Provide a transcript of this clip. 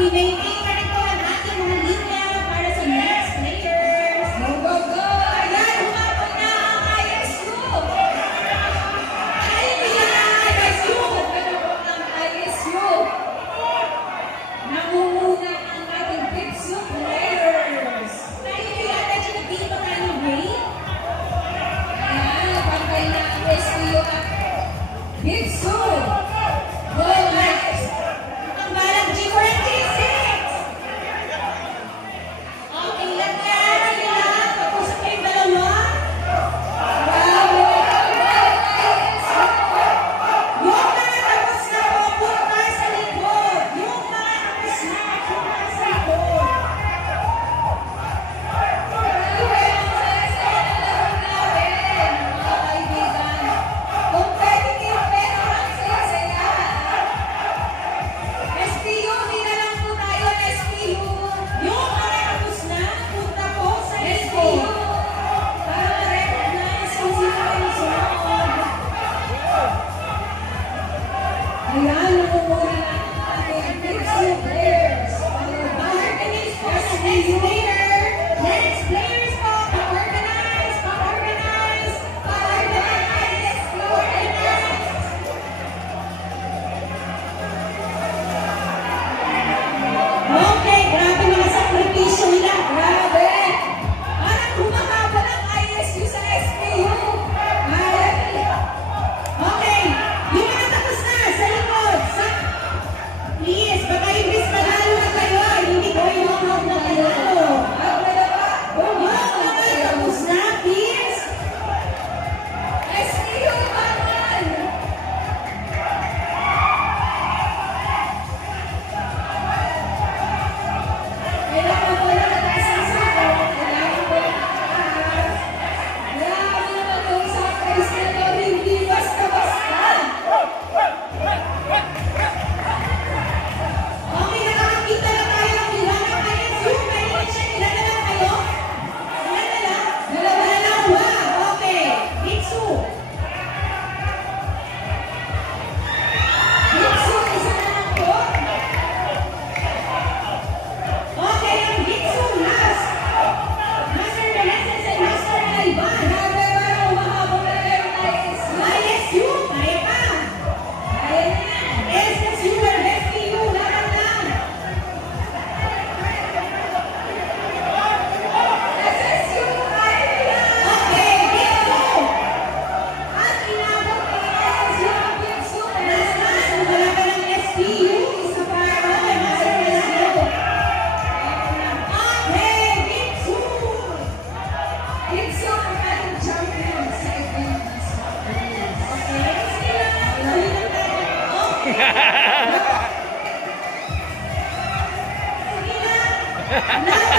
I-maintain na rin po ang ating mga linya para sa next players. Go, go, go! Ayan, humapon na ang ISU! Ayan, ISU! Pero po ang ISU. Nangunguna ang ating Bitsu players. Kaya medyo nagpili pa tayo ng break. Ayan, pantay na ang ISU at Bitsu. Go, next! Ang balang G46! Okay lang yan, sige lang. Tapos pa yung dalawa. Bravo! Yung mga tapos na po, punta sa likod. Yung mga tapos na, punta sa likod. Mga kaibigan. Competitive pero ang saya-saya. SPU, hindi na lang po tayo SPU. Yung mga tapos na, punta po sa SPU. Para ma-recognize kung sino yung sunod. Ayan, namumuli na ang ating Bitsu players. Pa-organize po sa next player. Next players po, pa-organize, pa-organize, pa-organize, pa-organize. Okay, grabe mga sakripisyo nila. Grabe. Parang humahaba ng ISU sa SPU. Okay, yung mga tapos na sa likod. Please, baka imbis manalo na kayo, hindi ko yung na kayo. Yung mga tapos na, please. SPU, bawal. Kailangan po na mataas ang sako. Kailangan po na mataas. Kailangan naman itong sacrifice na ito, hindi basta-basta. Okay, nakakakita na tayo ng ilan ng ISU. May siya, ilan na lang kayo? Ilan na lang? Dalawa na lang. Wow, okay. Bitsu. Bitsu, isa na lang po. Okay, ang Bitsu last. Master Renaissance and Master Alban. Grabe, parang umahabol na kayo ng ISU. ISU, kaya pa. Kaya na yan. SSU and SPU, laban lang. SSU, kaya na yan. Okay, Bitsu. At inabot ni SSU ang Bitsu. Last, wala ka ng SPU. Isa pa, okay, Master SSU. Okay, Bitsu! Bitsu ang ating champion sa event ng Saturdays. Okay? Sige lang. Huli lang tayo. Okay. Sige lang.